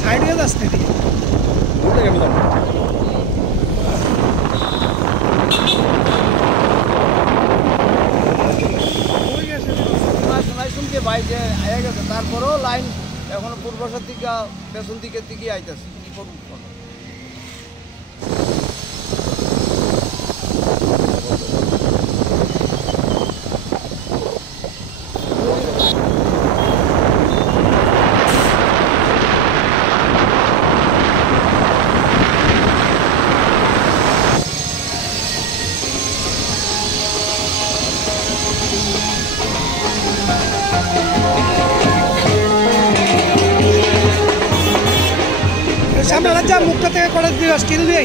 Side में रास्ते थी শুনতে ভাই যে আয়া গেছে তারপরেও লাইন এখনো পূর্বশার দিকে পেছন দিকের দিকে আইতেছে কি করব सामने लग जा मुक्ता থেকে করে দিও স্টিল দিয়ে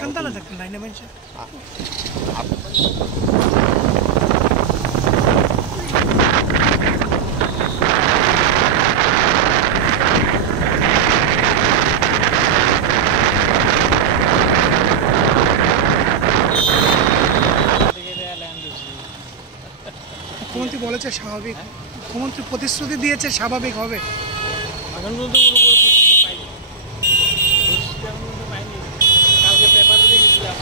কান্দালা দেখতে লাইনে মানে মুখ্যমন্ত্রী বলেছে স্বাভাবিক মুখ্যমন্ত্রী প্রতিশ্রুতি দিয়েছে স্বাভাবিক হবে এখন পর্যন্ত কোনো প্রতিশ্রুতি পাইনি কালকে পেপারে দেখেছিলাম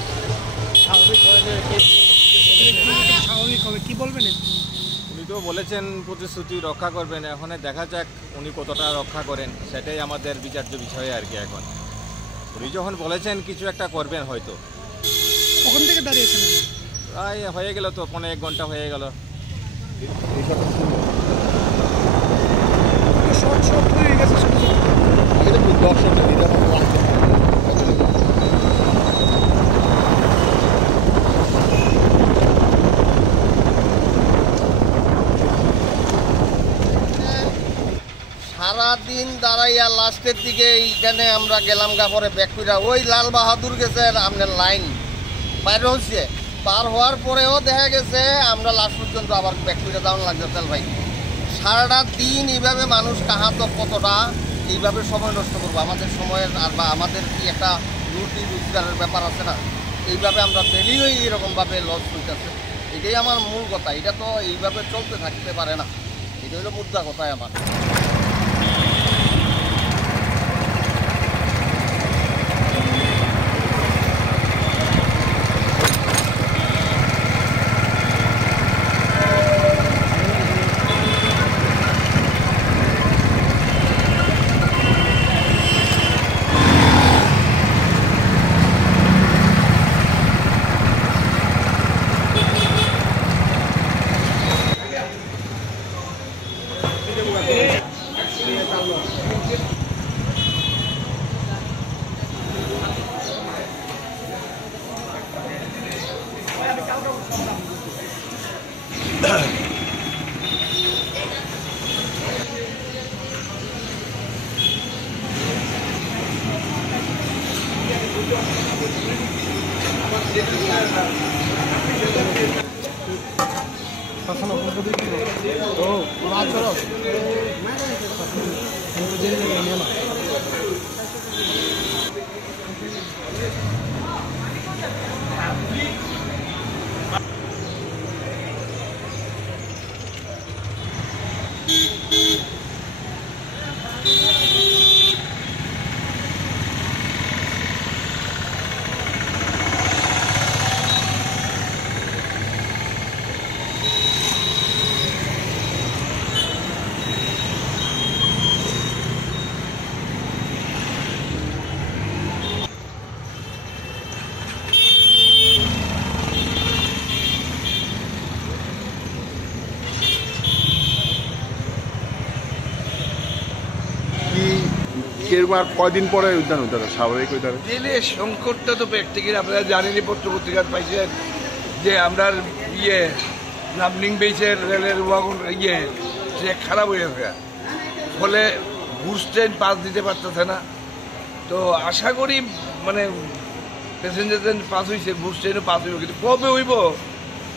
স্বাভাবিক হবে কি বলবেন উনি তো বলেছেন প্রতিশ্রুতি রক্ষা করবেন এখন দেখা যাক উনি কতটা রক্ষা করেন সেটাই আমাদের বিচার্য বিষয় আর কি এখন উনি যখন বলেছেন কিছু একটা করবেন হয়তো কখন থেকে দাঁড়িয়েছেন প্রায় হয়ে গেল তো 1 ঘন্টা হয়ে গেল সারাদিন দাঁড়াইয়া লাস্টের দিকে এইখানে আমরা গেলাম পরে ব্যাকুইরা ওই লাল বাহাদুর গেছে আপনার লাইন বাইরে হচ্ছে পার হওয়ার পরেও দেখা গেছে আমরা লাস্ট পর্যন্ত আবার ব্যাকুইরা যাওয়ার লাগছে তেল ভাই সারাটা দিন এইভাবে মানুষ কাহাত কতটা এইভাবে সময় নষ্ট করবো আমাদের সময়ের আর বা আমাদের কি একটা রুটি রোজগারের ব্যাপার আছে না এইভাবে আমরা ডেলিও এরকমভাবে লস হইতেছে এটাই আমার মূল কথা এটা তো এইভাবে চলতে থাকতে পারে না এটা হলো মুদ্রা কথাই আমার এরবার কয়দিন পরে উদ্যান হইতে হবে স্বাভাবিক হইতে হবে দিলে সংকটটা তো ব্যক্তিগত আপনারা জানেনই পত্র পত্রিকার পাইছেন যে আমরা লামলিং বেইসের রেলের ওয়াগন সে খারাপ হয়ে গেছে ফলে গুডস ট্রেন পাস দিতে পারতেছে না তো আশা করি মানে প্যাসেঞ্জার ট্রেন পাস হয়েছে গুডস ট্রেনও পাস হইব কিন্তু কবে হইব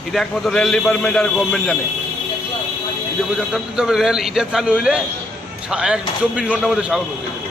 এটা একমাত্র রেল ডিপার্টমেন্ট আর গভর্নমেন্ট জানে এটা বোঝাতে তবে রেল এটা চালু হইলে 24 ঘন্টার মধ্যে স্বাভাবিক হয়ে যাবে।